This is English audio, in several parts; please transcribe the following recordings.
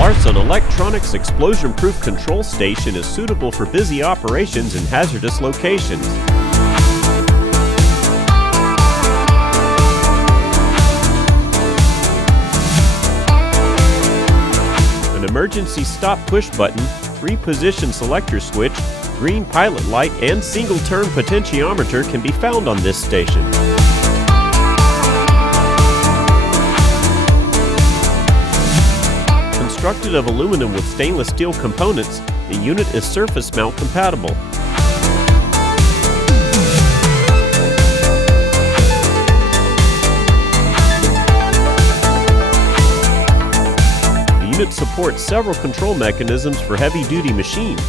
Larson Electronics explosion-proof control station is suitable for busy operations in hazardous locations. An emergency stop push button, 3-position selector switch, green pilot light, and single-turn potentiometer can be found on this station. Constructed of aluminum with stainless steel components, the unit is surface mount compatible. The unit supports several control mechanisms for heavy-duty machines.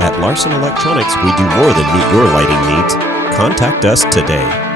At Larson Electronics, we do more than meet your lighting needs. Contact us today.